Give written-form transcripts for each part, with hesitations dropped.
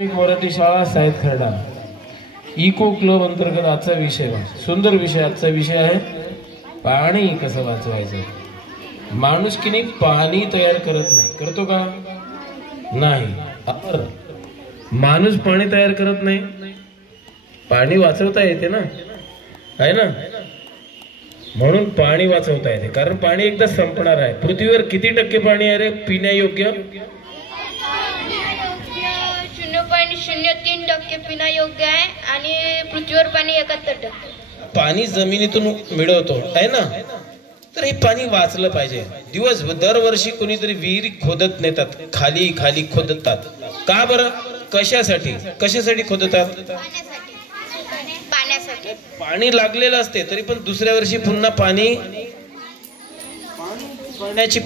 मराठी शाळा साहित्य खरडा eco club अंतर्गत आजचा विषय सुंदर विषय आजचा विषय आहे पाणी कसं वाचवायचं। माणूस किनी पाणी तयार करत नाही, करतो का नाही? माणूस पाणी तयार करत नाही, पाणी वाचवता येते ना, आहे ना? म्हणून पाणी वाचवता येते, कारण पाणी एकदा संपणार आहे। पृथ्वीवर किती टक्के पाणी आहे रे पिण्यायोग्य? 0.03% पिण्यायोग्य आहे आणि पृथ्वीवर पाणी 71%। पाणी जमिनीतून मिळवतो आहे ना, तर हे पाणी वाचलं पाहिजे। दिवस दरवर्षी कोणीतरी विहीर खोदत नेतात, खाली खाली खोदतात का बरं? कशासाठी कशासाठी खोदतात? पाण्यासाठी। पाणी लागलेलं असते तरी पण दुसऱ्या वर्षी पुन्हा पाण्याची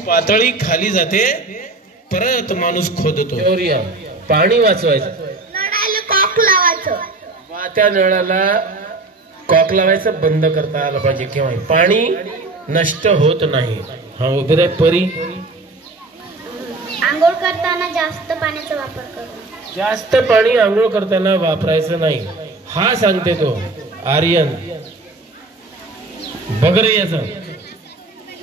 पातळी खाली जाते, परत माणूस खोदतो। पाणी वाचवायचं, नळाला कॉक लावायचं, त्या नळाला कॉक लावायचं बंद करता आलं पाहिजे केव्हा पाणी नष्ट होत नाही। हा उभे रे परी, आंघोळ करताना जास्त पाण्याचा वापर करू, जास्त पाणी आंघोळ करताना वापरायचं नाही, हा सांगते तो आर्यन बगरे। याचं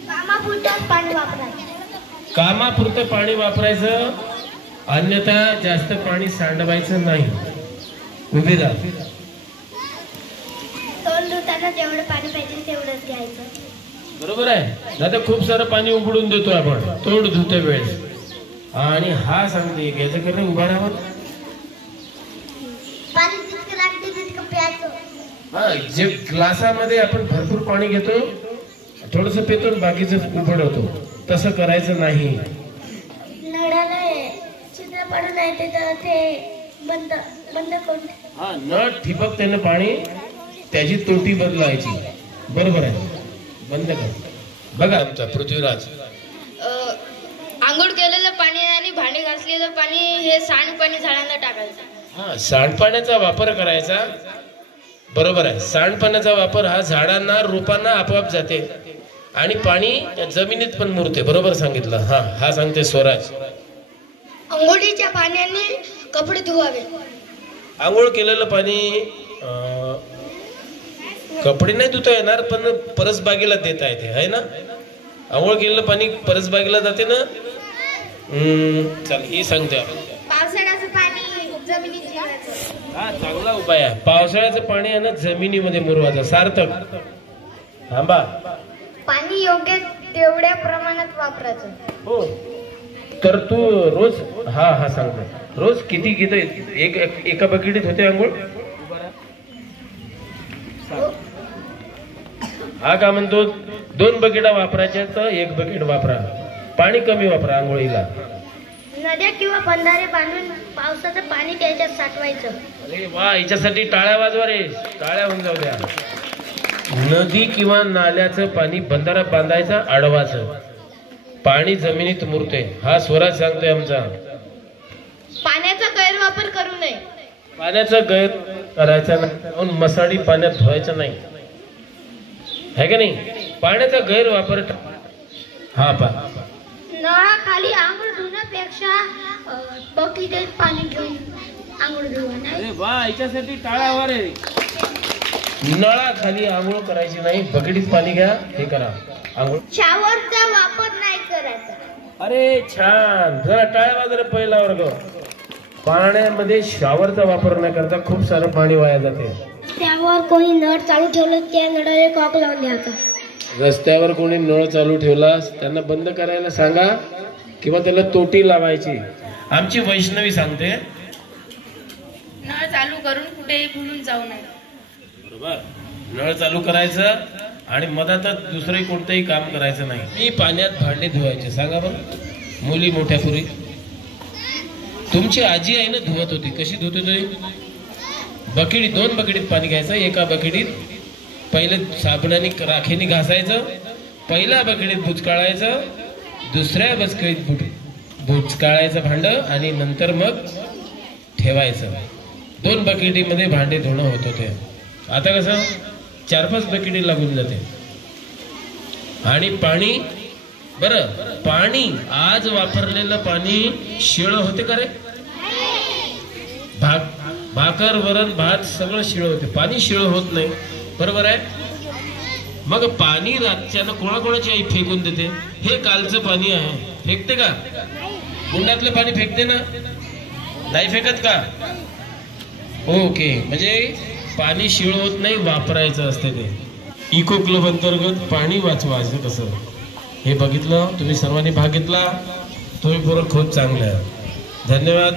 कामापुरतं पाणी वापरायचं, कामापुरतं पाणी वापरायचं, अन्यथा जास्त पाणी सांडवायचं नाही। उभे राहा। तोंड धुताना जेवढं पाणी पाहिजे तेवढंच घ्यायचं, बरोबर आहे? दादा खूप सारं पाणी उघडून देतो आपण तोंड धुते वेळेस, आणि हा सांगते घ्यायचं की नाही उभा राहावं, पाणी जितकं लागते तितकं प्यायचं। हा, जे ग्लासामध्ये आपण भरपूर पाणी घेतो, थोडस पितो बाकीचं उघडवतो, तसं करायचं नाही। नळाला छिद्र पडून आहे तर ते बंद बंद करून, हा, नळ ठिबक त्यानं पाणी त्याची तोटी बदलायची, बरोबर आहे, बंद कर। बघा आमचा पृथ्वीराज, आंघोळ केलेलं पाणी आणि भांडी घासलेलं पाणी हे सांडपाणी झाडांना टाकायचं। हा, सांडपाण्याचा वापर करायचा, बरोबर आहे। सांडपाण्याचा वापर हा झाडांना रोपांना आपोआप जाते आणि पाणी जमिनीत पण मुरते, बरोबर सांगितलं। हा हा सांगते स्वराज। अंघोळीच्या पाण्याने कपडे धुवावे, आंघोळ केलेलं पाणी कपडे नाही धुता येणार पण परसबागेला देता येते, आहे ना? आंघोळ केलेलं पाणी परसबागेला जाते ना। चल ही सांगते आपण। पावसाळ्याचं पाणी जमिनीत जिरवायचं, हा चांगला उपाय आहे। पावसाळ्याचं पाणी आहे ना जमिनीमध्ये मुरवायचं, सार्थक। थांबा, पाणी योग्य तेवढ्या प्रमाणात वापरायचं। हो, तर तू रोज हा हा सांगतो रोज किती घेतो? एका बकेटीत होते आंघोळ? हा का म्हणतो 2 बकेटा वापरायच्या तर 1 बकेट वापरा, पाणी कमी वापरा आंघोळीला। नद्या किंवा बंधारे बांधून पावसाचं पाणी त्याच्यात साठवायचं। अरे वा, याच्यासाठी टाळ्या वाजवा रे, टाळ्या होऊन जाऊ द्या। नदी किंवा नाल्याचं पाणी बंधारा बांधायचं, अडवायचं, पाणी जमिनीत मुरते, हा स्वराज सांगतोय आमचा। पाण्याचा गैरवापर करू नये, पाण्याचा गैर करायचा नाही, मसाडी पाण्यात धुवायचं नाही, है का नाही? पाण्याचा गैरवापर हा पा नळाखाली आंघोळ धुण्यापेक्षा बकेटीत पाणी घेऊन आंघोळ धुवा। अरे वा, याच्यासाठी टाळा वा रे। नळाखाली आंघोळ करायची नाही, बकेटीत पाणी घ्या, हे करा आंघोळ। शॉवरचा वापर नाही करायचा। अरे छान, जरा टाळ्या वाजवा पहिला वर्ग। पाण्यामध्ये शॉवरचा वापर न करता खूप सारं पाणी वाया जाते। त्यावर कोणी नळ चालू ठेवलं त्या नळाला कॉक लावून द्यायचा। रस्त्यावर कोणी नळ चालू ठेवला त्यांना बंद करायला सांगा किंवा त्याला तोटी लावायची। आमची वैष्णवी सांगते नळ चालू करून कुठेही भुलून जाऊ नये, बरोबर? नळ चालू करायचं आणि मधातच दुसरे कोणतेही काम करायचं नाही। मी पाण्यात भांडे धुवायचे, सांगा बरं मुली मोठ्या पुरी। तुमची आजी आहे ना धुवत होती, कशी धुत होती? बकेटीत 2 बकेटीत पाणी घ्यायचं, एका बकेटीत पहिले साबणाने राखेने घासायचं, पहिल्या बकेटीत बुचकाळायचं, दुसऱ्या बकेटीत बुचकाळायचं भांड आणि नंतर मग ठेवायचं। 2 बकेटीमध्ये भांडे धुणं होत होते, आता कसं 4-5 बकेटी लागून जाते। आणि पाणी, बरं पाणी आज वापरलेलं पाणी शिळ होते का रे? भाकर वरण भात सगळं शिळ होते, पाणी शिळ होत नाही, बरोबर आहे. मग पाणी रातच्यानं कोणाकोणाची आई फेकून देते, हे कालचं पाणी आहे, फेकते का? कुंडातलं पाणी फेकते ना, नाही फेकत का? ओके, म्हणजे पाणी शिळ होत नाही, वापरायचं असते ते. इको क्लब अंतर्गत पाणी वाचवायचं कसं हे बघितलं, तुम्ही सर्वांनी भाग घेतला, तुम्ही पूर्ण खूप चांगले आहे. धन्यवाद.